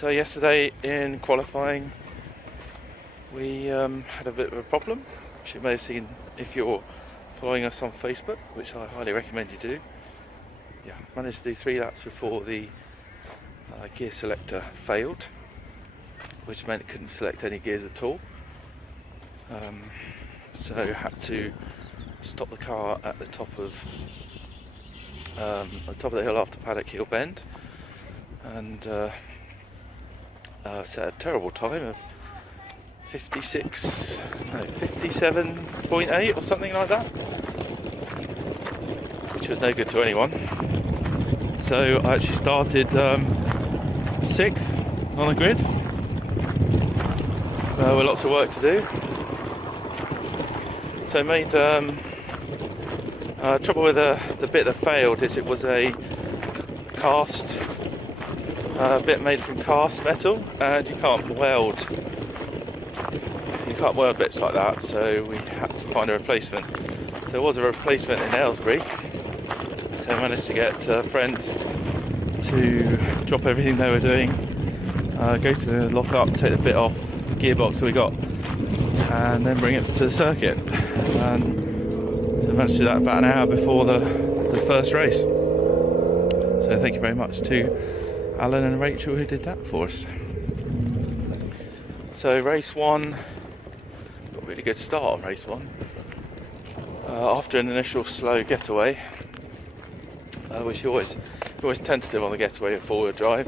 So yesterday in qualifying we had a bit of a problem, which you may have seen if you're following us on Facebook, which I highly recommend you do. Yeah, managed to do 3 laps before the gear selector failed, which meant it couldn't select any gears at all. So had to stop the car at the top of the hill after Paddock Hill Bend, and set a terrible time of 57.8 or something like that, which was no good to anyone. So I actually started 6th on the grid, with lots of work to do. So made trouble with the bit that failed is it was a cast bit made from cast metal, and you can't weld bits like that, so we had to find a replacement. So there was a replacement in Aylesbury, so I managed to get a friend to drop everything they were doing, go to the lock-up, take the bit off the gearbox that we got, and then bring it to the circuit. And so I managed to do that about an hour before the first race. So thank you very much to Alan and Rachel who did that for us. So race 1, got a really good start on race 1. After an initial slow getaway, which you're always tentative on the getaway of four-wheel drive,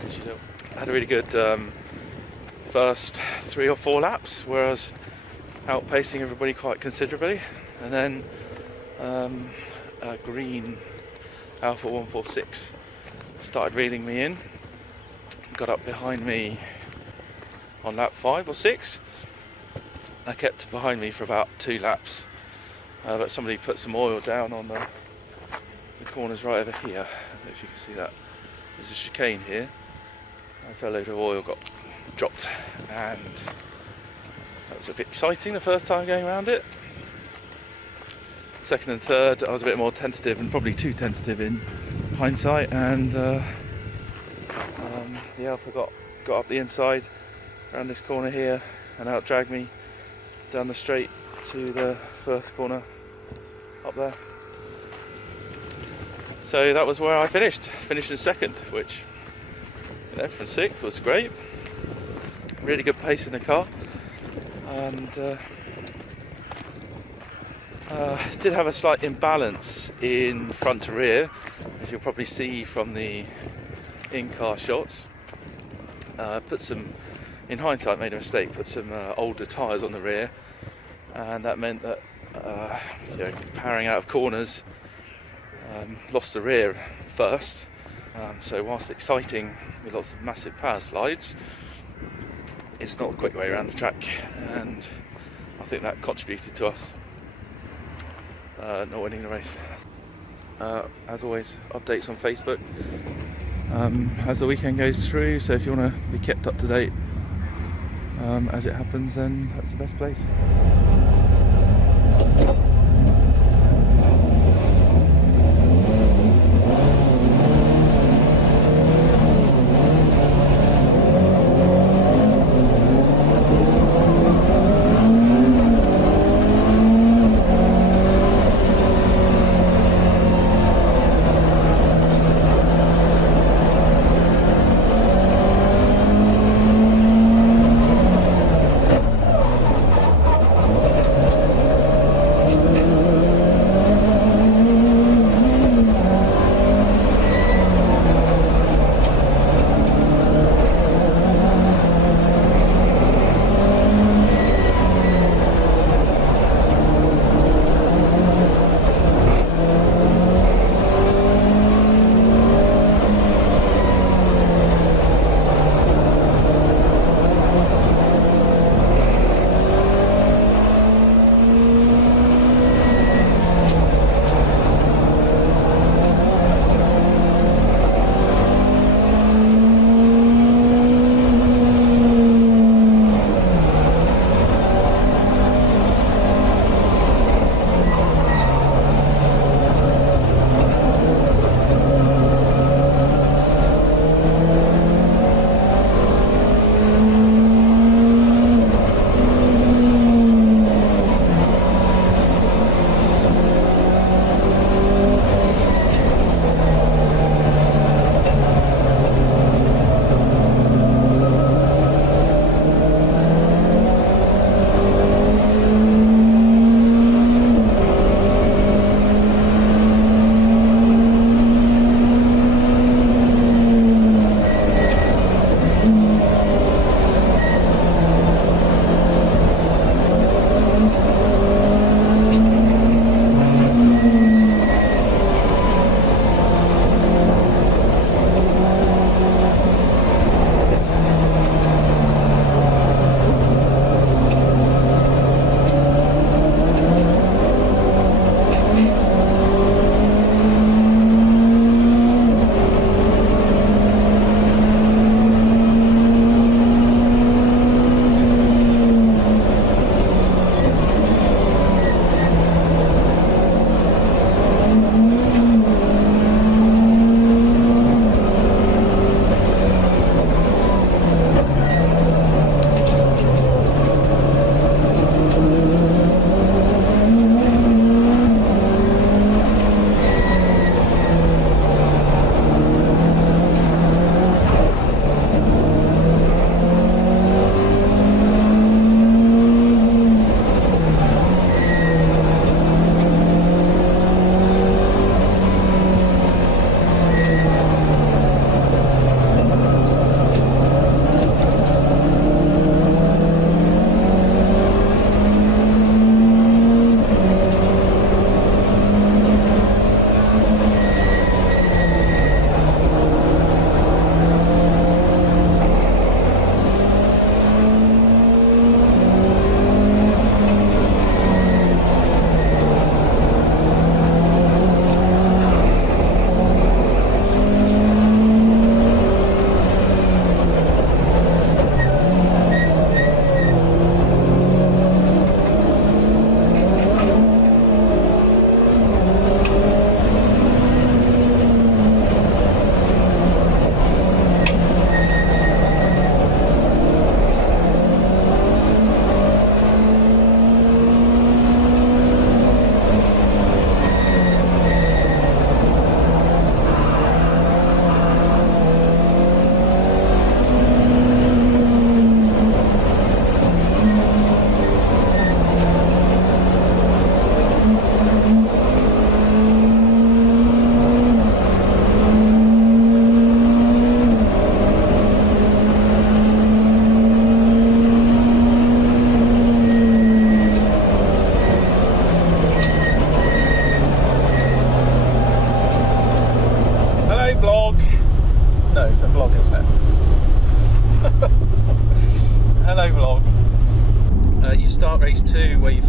because you had a really good first 3 or 4 laps, where I was outpacing everybody quite considerably, and then a green Alfa 146 started reeling me in, got up behind me on lap 5 or 6. I kept behind me for about 2 laps, but somebody put some oil down on the corners right over here. I don't know if you can see that. There's a chicane here, so a load of oil got dropped, and that was a bit exciting the first time going around it. Second and third I was a bit more tentative, and probably too tentative in hindsight, and the Alfa got up the inside around this corner here and out dragged me down the straight to the first corner up there. So that was where I finished in second, which, you know, from 6th was great. Really good pace in the car, and did have a slight imbalance in front to rear, as you'll probably see from the in-car shots. In hindsight, made a mistake, put some older tyres on the rear, and that meant that powering out of corners, lost the rear first. So whilst exciting with lots of massive power slides, it's not a quick way around the track, and I think that contributed to us not winning the race. As always, updates on Facebook as the weekend goes through, so if you want to be kept up to date as it happens, then that's the best place.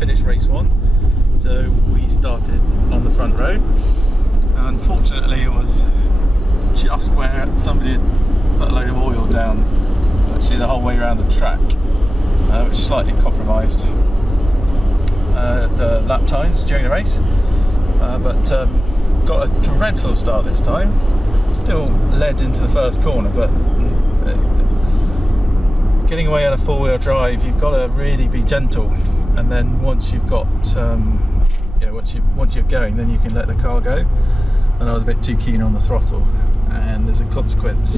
finished race 1, so we started on the front row. Unfortunately, it was just where somebody had put a load of oil down, actually the whole way around the track, which slightly compromised the lap times during the race. But got a dreadful start this time. Still led into the first corner, but getting away on a four-wheel drive, you've got to really be gentle. And then once you've got, once you're going, then you can let the car go. And I was a bit too keen on the throttle, and as a consequence,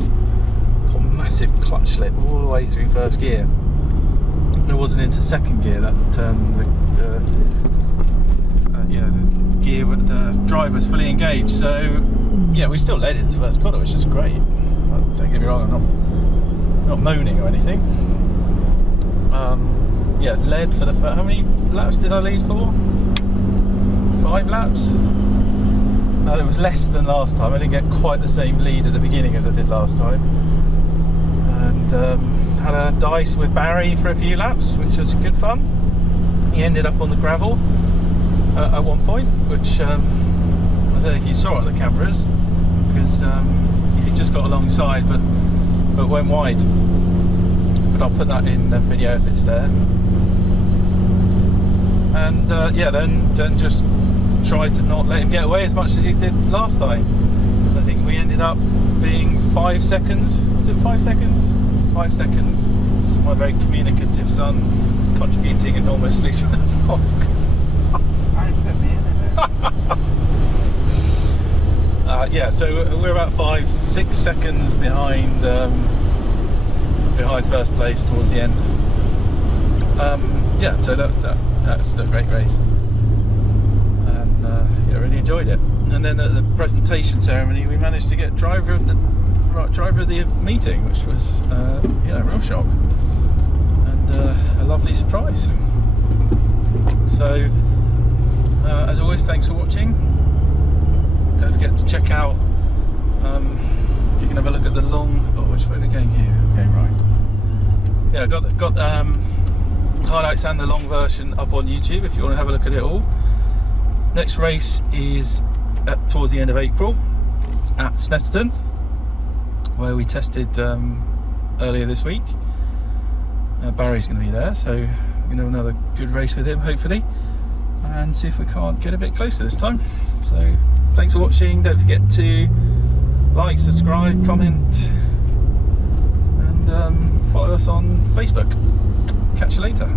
got a massive clutch slip all the way through first gear. And it wasn't into second gear that the gear, the drive was fully engaged. So yeah, we still led into the first corner, which is great. Don't get me wrong, I'm not moaning or anything. Yeah, led for the first. How many laps did I lead for? 5 laps. It was less than last time. I didn't get quite the same lead at the beginning as I did last time. And had a dice with Barry for a few laps, which was good fun. He ended up on the gravel at one point, which I don't know if you saw it on the cameras, because he just got alongside but went wide. But I'll put that in the video if it's there. And yeah, then just tried to not let him get away as much as he did last time. I think we ended up being 5 seconds. Was it 5 seconds? 5 seconds. This is my very communicative son contributing enormously to the vlog. I put me in there. Yeah, so we're about 5-6 seconds behind first place towards the end. Yeah, so that's a great race. Yeah, really enjoyed it. And then at the presentation ceremony, we managed to get driver of the meeting, which was a real shock and a lovely surprise. So as always, thanks for watching. Don't forget to check out. You can have a look at the long. Oh, which way are we going here? Going right. Yeah, got highlights and the long version up on YouTube if you want to have a look at it all. Next race is towards the end of April at Snetterton, where we tested earlier this week. Barry's going to be there, so we're going to have another good race with him, hopefully, and see if we can't get a bit closer this time. So thanks for watching. Don't forget to like, subscribe, comment, and follow us on Facebook. Catch you later.